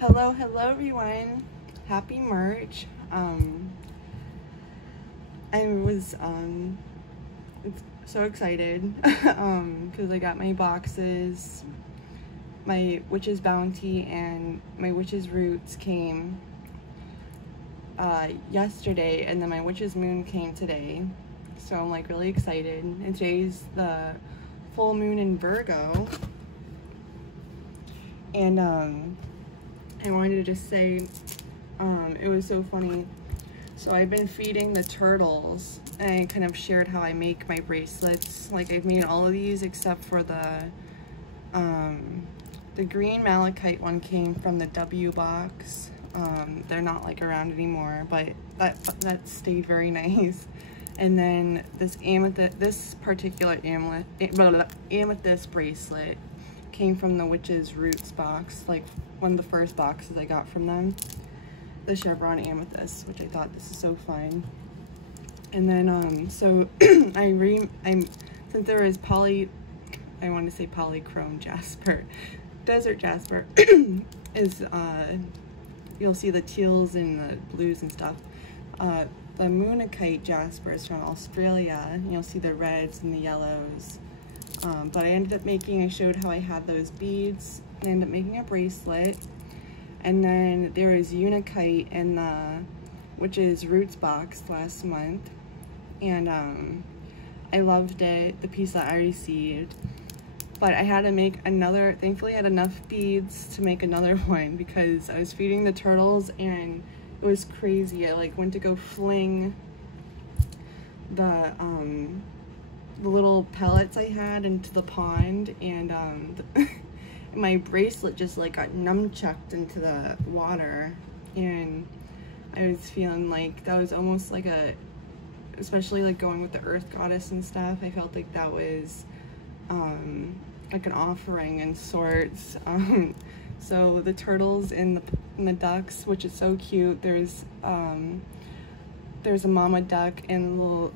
Hello everyone. Happy March. I was so excited because I got my boxes. My Witch's Bounty and my Witch's Roots came yesterday, and then my Witch's Moon came today. So I'm like really excited. And today's the full moon in Virgo. And I wanted to just say, it was so funny. So I've been feeding the turtles, and I kind of shared how I make my bracelets. Like, I've made all of these except for the green malachite one came from the W box. They're not like around anymore, but that stayed very nice. And then this particular amethyst bracelet came from the Witch's Roots box, like one of the first boxes I got from them, the chevron amethyst, which I thought this is so fun. And then so since there is polychrome jasper, desert jasper is you'll see the teals and the blues and stuff. The Moonakkite jasper is from Australia, and you'll see the reds and the yellows. But I ended up I showed how I had those beads. I ended up making a bracelet. And then there is Unakite in the Witch's Roots box last month. And I loved it, the piece that I received. But I had to make another, thankfully I had enough beads to make another one because I was feeding the turtles and it was crazy. I like went to go fling the little pellets I had into the pond, and my bracelet just like got nunchucked into the water, and I was feeling like that was almost like especially like going with the earth goddess and stuff, I felt like that was like an offering in sorts. So the turtles and the ducks, which is so cute, there's a mama duck and a little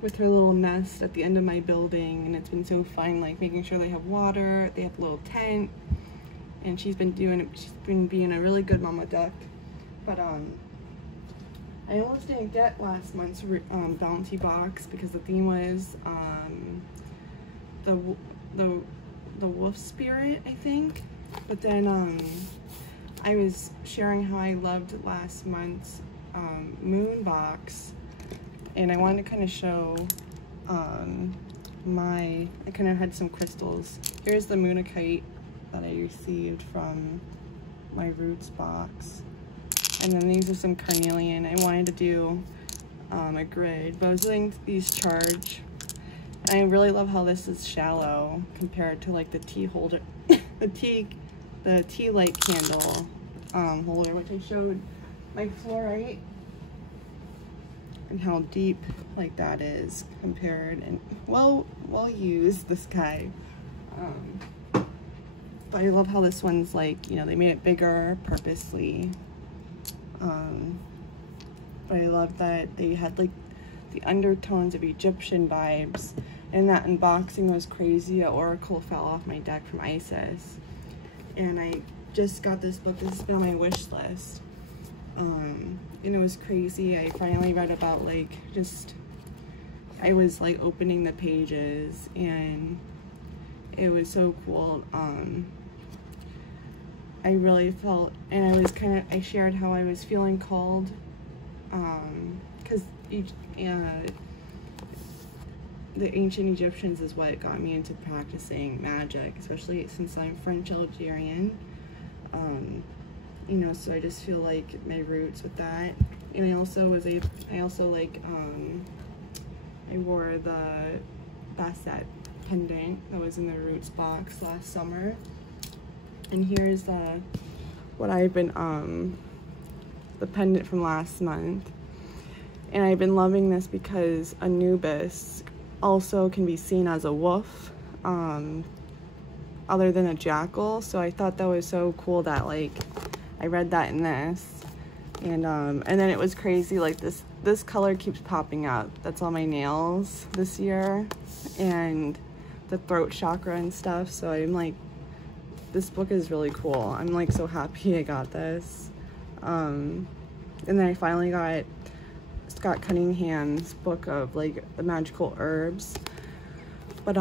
with her little nest at the end of my building, and it's been so fun, like making sure they have water, they have a little tent, and she's been being a really good mama duck. But I almost didn't get last month's bounty box because the theme was the wolf spirit, I think. But then I was sharing how I loved last month's moon box, and I wanted to kind of show I kind of had some crystals. Here's the Moonakkite that I received from my Roots box, and then these are some carnelian. I wanted to do a grid, but I was doing these charge, and I really love how this is shallow compared to like the tea holder, the tea light candle holder, which I showed my fluorite, and how deep like that is compared, and well used, this guy. But I love how this one's like, you know, they made it bigger purposely. But I love that they had like the undertones of Egyptian vibes, and that unboxing was crazy. An oracle fell off my deck from Isis, and I just got this book. This has been on my wish list. And it was crazy. I finally read about like I was like opening the pages, and it was so cool. I really felt, and I shared how I was feeling called, because the ancient Egyptians is what got me into practicing magic, especially since I'm French Algerian. You know, so I just feel like my roots with that. And I wore the Basset pendant that was in the Roots box last summer. And here's what I've been the pendant from last month. And I've been loving this because Anubis also can be seen as a wolf, other than a jackal. So I thought that was so cool that like I read that in this, and then it was crazy, like this color keeps popping up. That's all my nails this year, and the throat chakra and stuff. So I'm like this book is really cool. I'm like so happy I got this. And then I finally got Scott Cunningham's book of like the magical herbs. But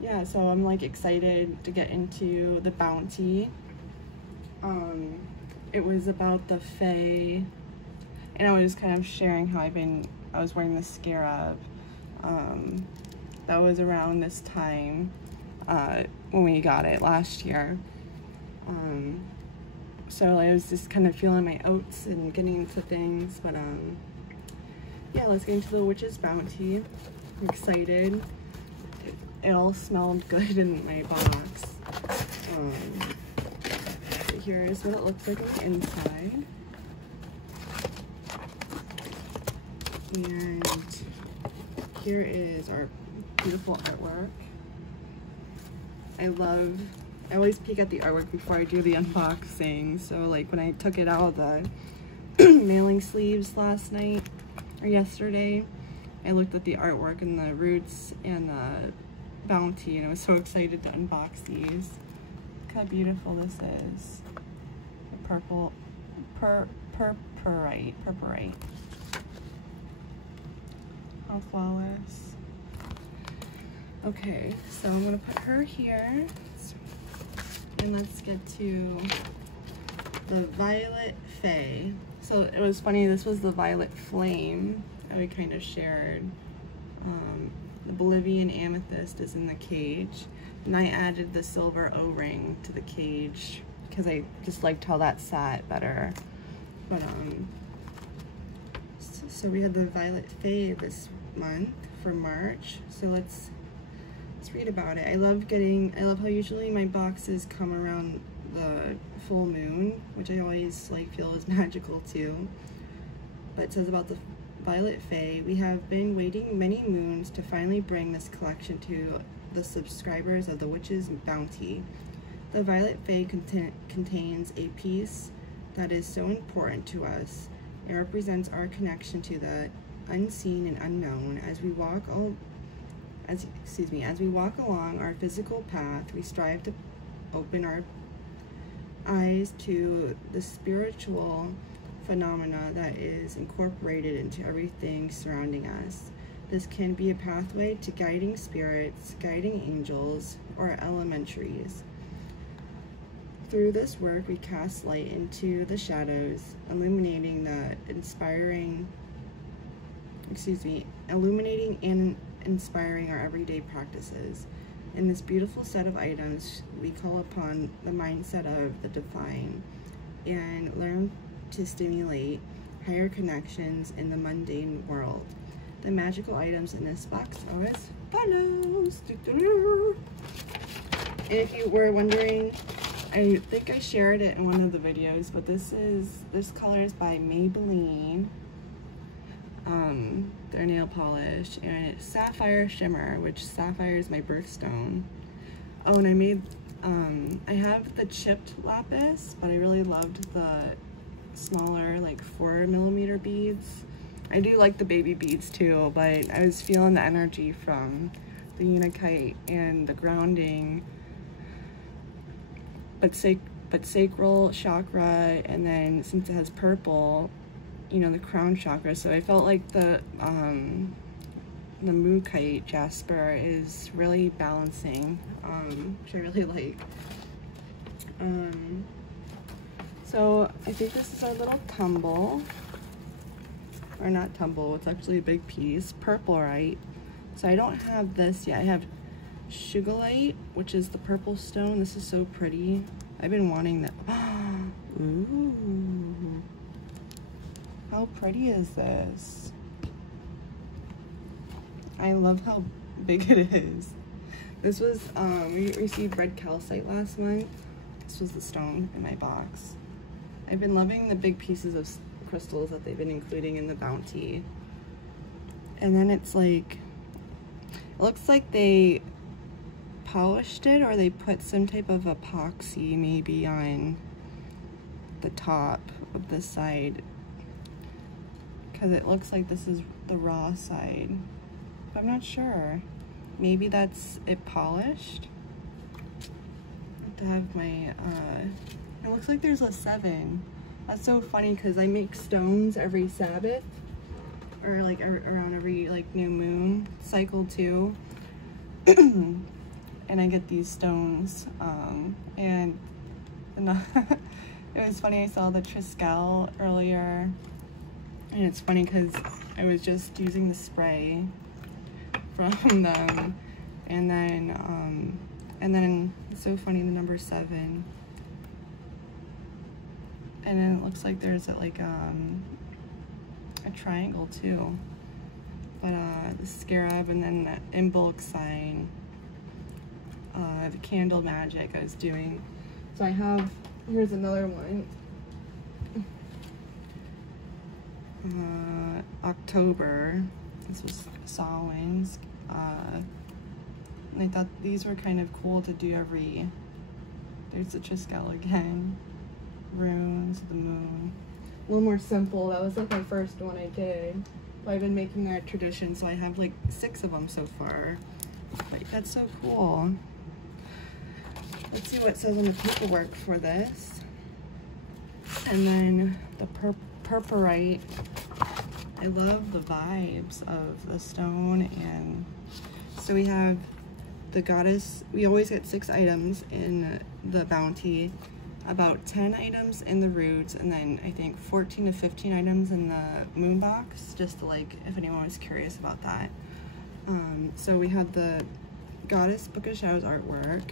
yeah, so I'm like excited to get into the Bounty. It was about the Fae, and I was kind of sharing how I was wearing the scarab. That was around this time when we got it last year. So I was just kind of feeling my oats and getting into things, but yeah, let's get into the Witch's Bounty. I'm excited. It all smelled good in my box. Here's what it looks like on the inside. And here is our beautiful artwork. I always peek at the artwork before I do the unboxing. So like when I took it out of the mailing sleeves last night or yesterday, I looked at the artwork and the roots and the Bounty, and I was so excited to unbox these. Look how beautiful this is. The purple, purpurite. How flawless. Okay, so I'm gonna put her here. And let's get to the Violet Fae. So it was funny, this was the Violet Flame that we kind of shared. The Bolivian Amethyst is in the cage. And I added the silver O-ring to the cage because I just liked how that sat better. But so we had the Violet Fae this month for March. So let's read about it. I love how usually my boxes come around the full moon, which I always like feel is magical too. But it says about the Violet Fae, we have been waiting many moons to finally bring this collection to the subscribers of the Witch's Bounty. The Violet Fae contains a piece that is so important to us. It represents our connection to the unseen and unknown. As we walk along our physical path, we strive to open our eyes to the spiritual phenomena that is incorporated into everything surrounding us. This can be a pathway to guiding spirits, guiding angels, or elementaries. Through this work, we cast light into the shadows, illuminating and inspiring our everyday practices. In this beautiful set of items, we call upon the mindset of the divine and learn to stimulate higher connections in the mundane world. The magical items in this box are as follows. And if you were wondering, I think I shared it in one of the videos, but this color is by Maybelline. Their nail polish, and it's Sapphire Shimmer, which sapphire is my birthstone. Oh, and I made, I have the chipped lapis, but I really loved the smaller, like 4mm beads. I do like the baby beads too, but I was feeling the energy from the Unakite and the grounding, but sacral chakra, and then since it has purple, you know, the crown chakra. So I felt like the Mookaite jasper is really balancing, which I really like. So I think this is our little tumble, or not tumble, it's actually a big piece, purpurite. So I don't have this yet. I have Sugilite, which is the purple stone. This is so pretty. I've been wanting that. Ooh. How pretty is this? I love how big it is. This was, we received red calcite last month. This was the stone in my box. I've been loving the big pieces of crystals that they've been including in the Bounty. And then it's like, it looks like they polished it, or they put some type of epoxy maybe on the top of the side, because it looks like this is the raw side. I'm not sure. Maybe that's it polished. to have my, it looks like there's a 7. That's so funny because I make stones every Sabbath, or like around every like new moon cycle too. And I get these stones, and it was funny, I saw the Triskel earlier, and it's funny because I was just using the spray from them, and then it's so funny, the number 7, and then it looks like there's like a triangle too, but the scarab, and then the in bulk sign, the candle magic I was doing. So I have, here's another one, October. This was Samhain's. And I thought these were kind of cool to do every, there's the Triskel again, runes, the moon. A little more simple. That was like my first one I did, but I've been making that tradition, so I have like 6 of them so far. But that's so cool. Let's see what it says on the paperwork for this. And then the purpurite. I love the vibes of the stone. And so we have the goddess. We always get 6 items in the bounty, about 10 items in the roots, and then I think 14 to 15 items in the moon box, just to, like, if anyone was curious about that. So we have the Goddess Book of Shadows artwork.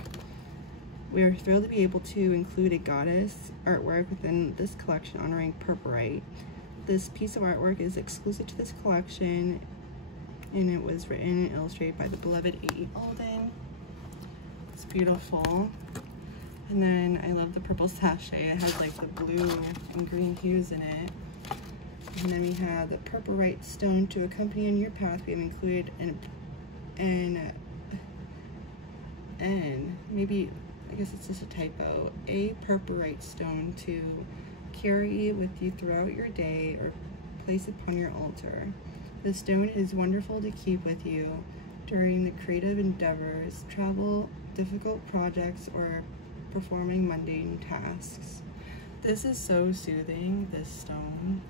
We are thrilled to be able to include a goddess artwork within this collection honoring purpurite. This piece of artwork is exclusive to this collection, and it was written and illustrated by the beloved A.E. Alden. It's beautiful. And then I love the purple sachet. It has like the blue and green hues in it. And then we have the purpurite stone to accompany on your path. We have included maybe, I guess it's just a typo, a purpurite stone to carry with you throughout your day or place upon your altar. The stone is wonderful to keep with you during the creative endeavors, travel, difficult projects, or performing mundane tasks. This is so soothing, this stone.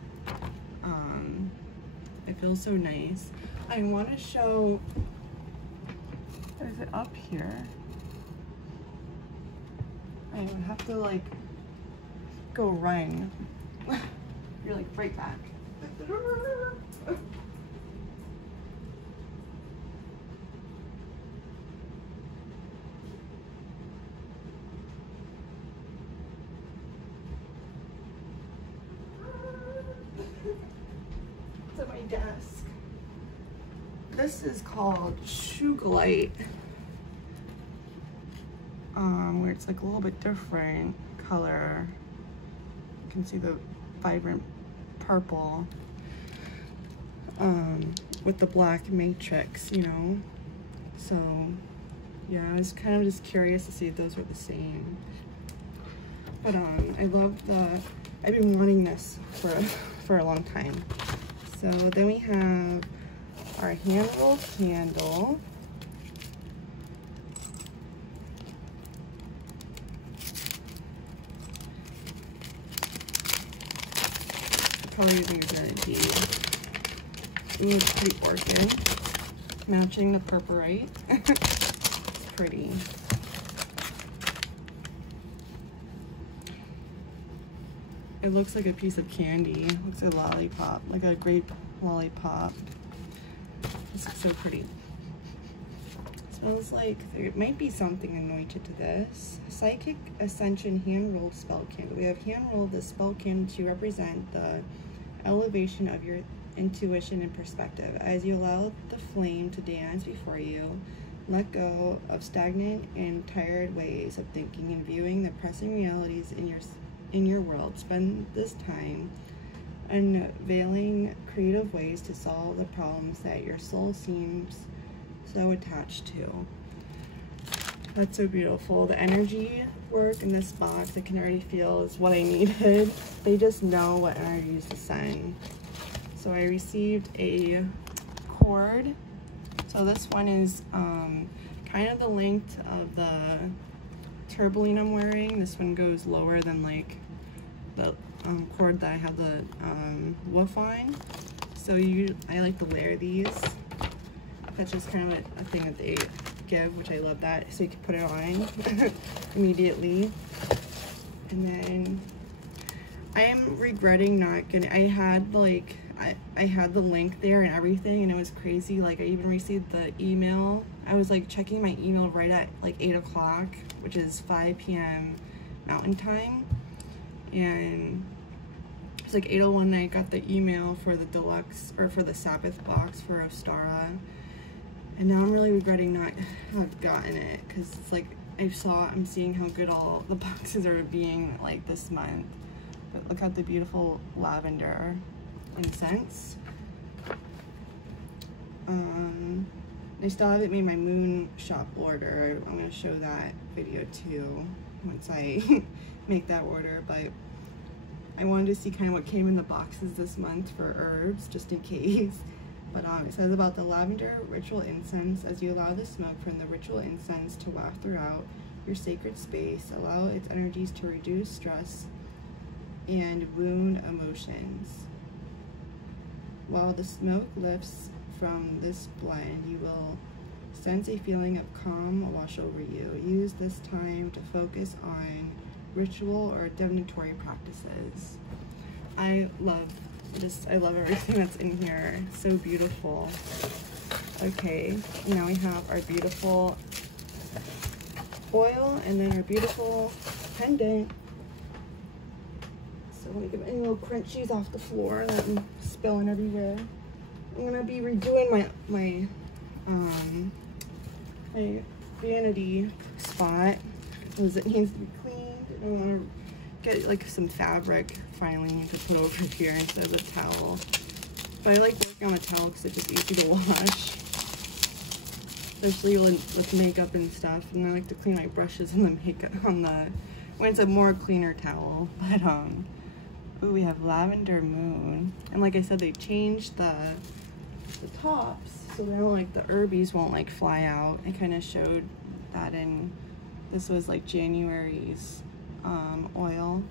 It feels so nice. I want to show, is it up here? I would have to like go run. You're like right back. It's at my desk. This is called Shugalite, where it's like a little bit different color. You can see the vibrant purple with the black matrix, you know. So yeah, I was kind of just curious to see if those were the same. But I love I've been wanting this for a long time. So then we have our hand rolled candle. Probably these are gonna be, it's pretty orchid, matching the purpurite. It's pretty. It looks like a piece of candy. It looks like a lollipop, like a grape lollipop. This looks so pretty. It smells like there might be something anointed to this. Psychic Ascension hand-rolled spell candle. We have hand-rolled this spell candle to represent the elevation of your intuition and perspective. As you allow the flame to dance before you, let go of stagnant and tired ways of thinking and viewing the pressing realities in your world. Spend this time unveiling creative ways to solve the problems that your soul seems so attached to. That's so beautiful. The energy work in this box, I can already feel, is what I needed. They just know what energies to send. So I received a cord. So this one is kind of the length of the Turboline I'm wearing. This one goes lower than like the cord that I have the woof on. So I like to layer these. That's just kind of a thing that they give, which I love that. So you can put it on immediately. And then I am regretting not getting, I had like, I had the link there and everything, and it was crazy. Like I even received the email. I was like checking my email right at like 8 o'clock, which is 5 p.m. Mountain Time. And it's like 8:01 and I got the email for the deluxe, or for the Sabbath box for Ostara. And now I'm really regretting not have gotten it, because it's like I'm seeing how good all the boxes are being like this month. But look at the beautiful lavender incense. I still haven't made my moon shop order. I'm going to show that video too once I make that order, but I wanted to see kind of what came in the boxes this month for herbs, just in case. But it says about the lavender ritual incense. As you allow the smoke from the ritual incense to waft throughout your sacred space, allow its energies to reduce stress and wound emotions. While the smoke lifts from this blend, you will sense a feeling of calm wash over you. Use this time to focus on ritual or divinatory practices. I love everything that's in here. It's so beautiful. Okay, now we have our beautiful oil and then our beautiful pendant. So let me get any little crunchies off the floor that I'm spilling everywhere. I'm gonna be redoing my vanity spot because it needs to be cleaned. I want to get like some fabric finally to put over here instead of a towel. But I like working on a towel because it's just easy to wash, especially with makeup and stuff. And I like to clean my brushes and the makeup when it's a more cleaner towel. But ooh, we have Lavender Moon, and like I said, they changed the tops so they don't, like, the herbies won't like fly out. I kind of showed that in, this was like January's oil.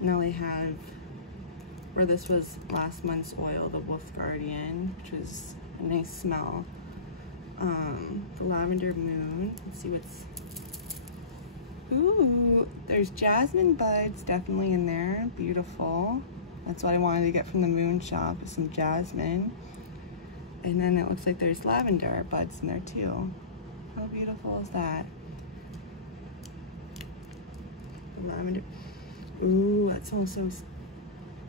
Now they have, or this was last month's oil, the Wolf Guardian, which was a nice smell. The Lavender Moon, let's see what's, ooh, there's jasmine buds definitely in there, beautiful. That's what I wanted to get from the moon shop, is some jasmine. And then it looks like there's lavender buds in there too. How beautiful is that? The lavender. Ooh, that smells so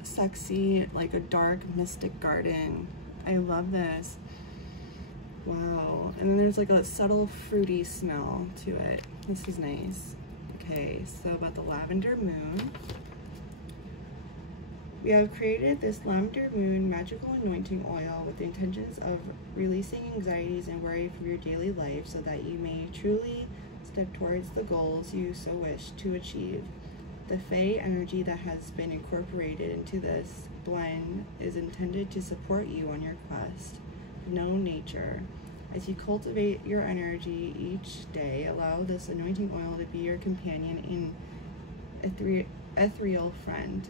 sexy, like a dark mystic garden. I love this. Wow. And then there's like a subtle fruity smell to it. This is nice. Okay, so about the Lavender Moon. We have created this Lavender Moon magical anointing oil with the intentions of releasing anxieties and worry from your daily life so that you may truly step towards the goals you so wish to achieve. The Fae energy that has been incorporated into this blend is intended to support you on your quest to know nature. As you cultivate your energy each day, allow this anointing oil to be your companion and ethereal friend.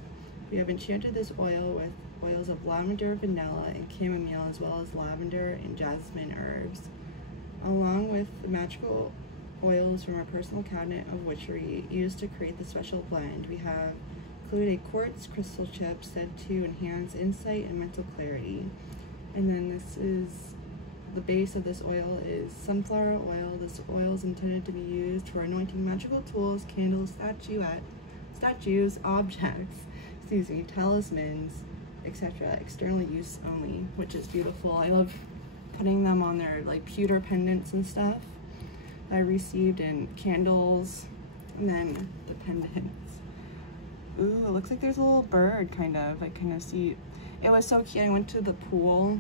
We have enchanted this oil with oils of lavender, vanilla, and chamomile, as well as lavender and jasmine herbs. Along with the magical oils from our personal cabinet of witchery used to create the special blend, we have included a quartz crystal chip said to enhance insight and mental clarity. And then this is, the base of this oil is sunflower oil. This oil is intended to be used for anointing magical tools, candles, statues, objects, talismans, etc. External use only, which is beautiful. I love putting them on their like pewter pendants and stuff that I received, in candles, and then the pendants. Ooh, it looks like there's a little bird, kind of. I kind of see, it was so cute. I went to the pool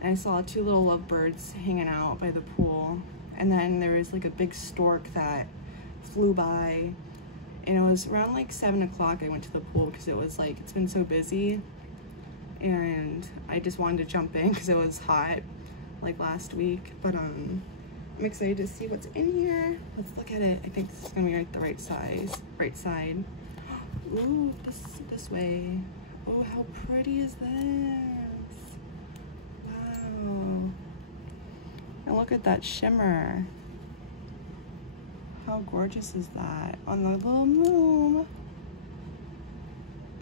and I saw two little lovebirds hanging out by the pool, and then there was like a big stork that flew by. And it was around like 7 o'clock I went to the pool because it was like, it's been so busy. And I just wanted to jump in because it was hot like last week. But I'm excited to see what's in here. Let's look at it. I think this is gonna be like the right size, right side. Ooh, this way. Oh, how pretty is this? Wow. And look at that shimmer. How gorgeous is that on the little moon?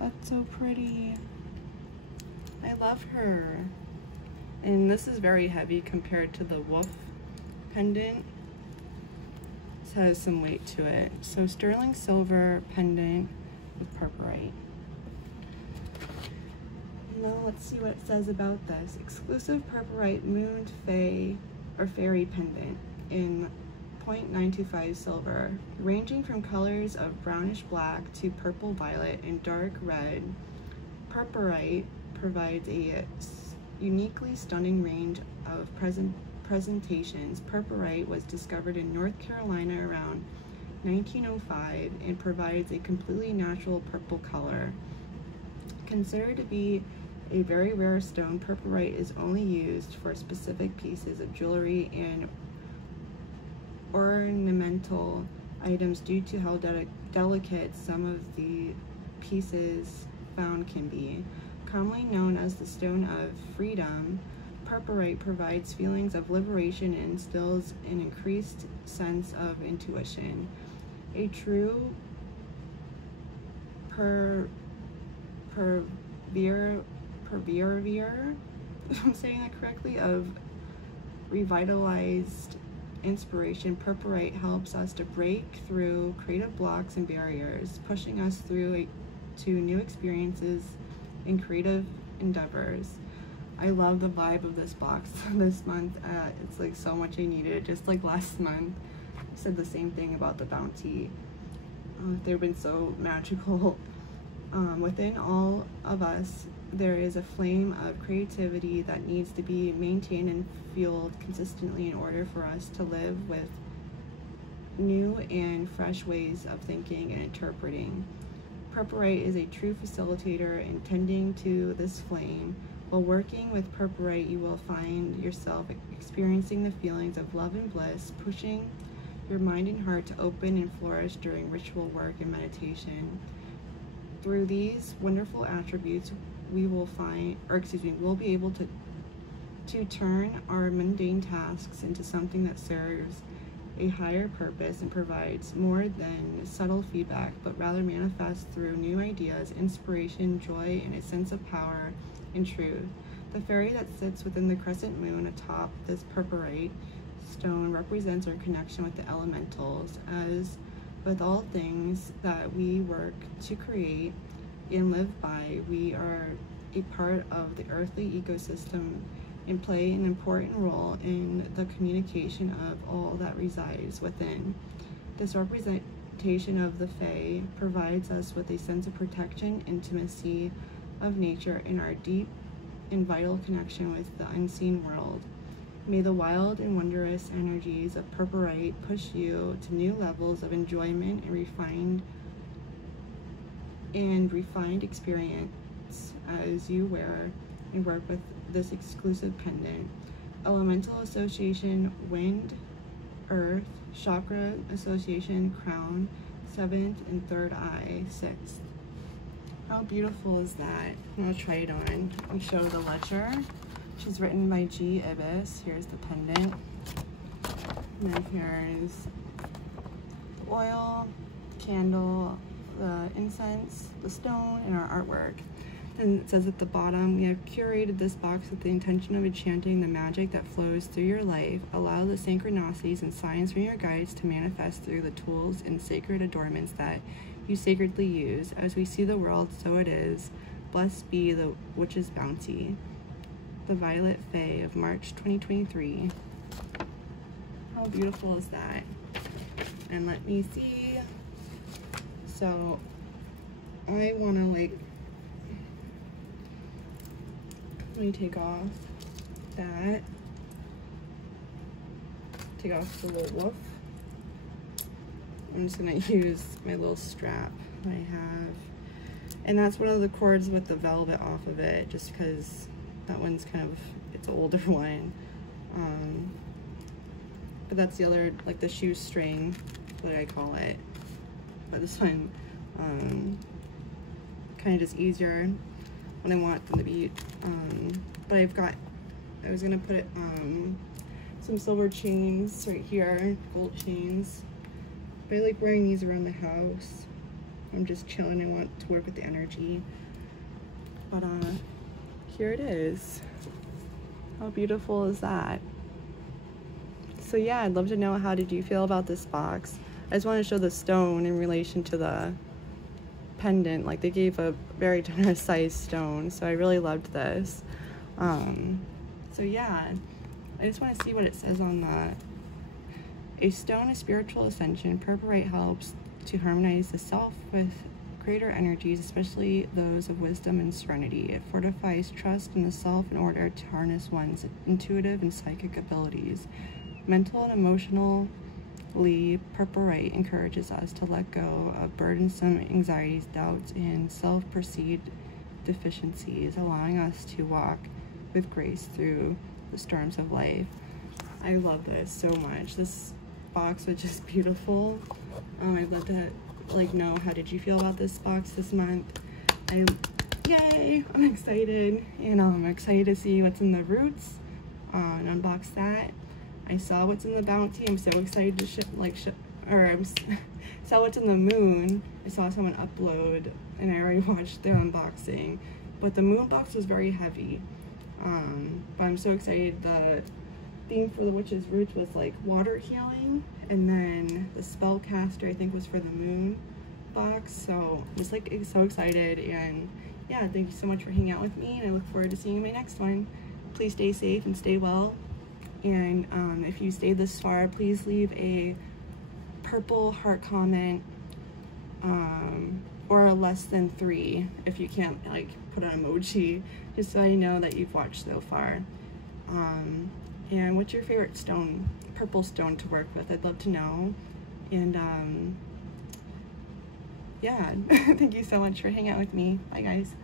That's so pretty. I love her. And this is very heavy compared to the wolf pendant. This has some weight to it. So sterling silver pendant with purpurite. Now let's see what it says about this. Exclusive purpurite moon fae or fairy pendant in 0.925 silver, ranging from colors of brownish black to purple violet and dark red. Purpurite provides a uniquely stunning range of presentations. Purpurite was discovered in North Carolina around 1905 and provides a completely natural purple color. Considered to be a very rare stone, purpurite is only used for specific pieces of jewelry and ornamental items due to how delicate some of the pieces found can be. Commonly known as the Stone of Freedom, purpurite provides feelings of liberation and instills an increased sense of intuition. A true purveyor, if I'm saying that correctly, of revitalized inspiration. Purpurite helps us to break through creative blocks and barriers, pushing us through to new experiences and creative endeavors. I love the vibe of this box this month. It's like so much I needed. Just like last month, I said the same thing about the Bounty. They've been so magical. Within all of us, there is a flame of creativity that needs to be maintained and fueled consistently in order for us to live with new and fresh ways of thinking and interpreting. Purpurite is a true facilitator in tending to this flame. While working with purpurite, you will find yourself experiencing the feelings of love and bliss, pushing your mind and heart to open and flourish during ritual work and meditation. Through these wonderful attributes, we'll be able to turn our mundane tasks into something that serves a higher purpose and provides more than subtle feedback, but rather manifests through new ideas, inspiration, joy, and a sense of power and truth. The fairy that sits within the crescent moon atop this purpurite stone represents our connection with the elementals. As with all things that we work to create and live by, we are a part of the earthly ecosystem and play an important role in the communication of all that resides within. This representation of the Fae provides us with a sense of protection, intimacy of nature, and our deep and vital connection with the unseen world. May the wild and wondrous energies of purpurite push you to new levels of enjoyment and refined experience as you wear and work with this exclusive pendant. Elemental association: wind, earth. Chakra association: crown, 7th and 3rd eye, 6th. How beautiful is that? I'm gonna try it on and show the ledger. She's written by G. Ibis. Here's the pendant. And then here's the oil, candle, the incense, the stone, and our artwork. And it says at the bottom, we have curated this box with the intention of enchanting the magic that flows through your life. Allow the synchronicities and signs from your guides to manifest through the tools and sacred adornments that you sacredly use. As we see the world, so it is. Blessed be the witch's bounty. The Violet Fae of March 2023. How beautiful is that? And let me see. So I want to let me take off that. Take off the little wolf. I'm just gonna use my little strap that I have. And that's one of the cords with the velvet off of it, just because that one's kind of, it's an older one. but that's the other, like the shoestring, what I call it. But this one, kind of just easier when I want them to be, but I was gonna put some silver chains right here, gold chains. But I like wearing these around the house. I'm just chilling and want to work with the energy. But here it is. How beautiful is that? So yeah, I'd love to know, how did you feel about this box? I just want to show the stone in relation to the pendant. Like, they gave a very generous sized stone, so I really loved this. So yeah, I just want to see what it says on the... A stone of spiritual ascension, purpurite helps to harmonize the self with greater energies, especially those of wisdom and serenity. It fortifies trust in the self in order to harness one's intuitive and psychic abilities. Mental and emotionally, purpurite encourages us to let go of burdensome anxieties, doubts, and self-perceived deficiencies, allowing us to walk with grace through the storms of life. I love this so much. This box was just beautiful. I'd love to know, how did you feel about this box this month? Yay, I'm excited, and I'm excited to see what's in the roots and unbox that. I saw what's in the bounty. I'm so excited to saw what's in the moon. I saw someone upload and I already watched their unboxing, but the moon box was very heavy. But I'm so excited. The theme for the witch's roots was like water healing, and then the spellcaster I think was for the moon box. So I'm just like so excited, and yeah, thank you so much for hanging out with me, and I look forward to seeing you in my next one. Please stay safe and stay well, and if you stayed this far, please leave a purple heart comment, or a less than 3 if you can't like put an emoji, just so I know that you've watched so far. And what's your favorite stone, purple stone to work with? I'd love to know. And yeah, thank you so much for hanging out with me. Bye guys.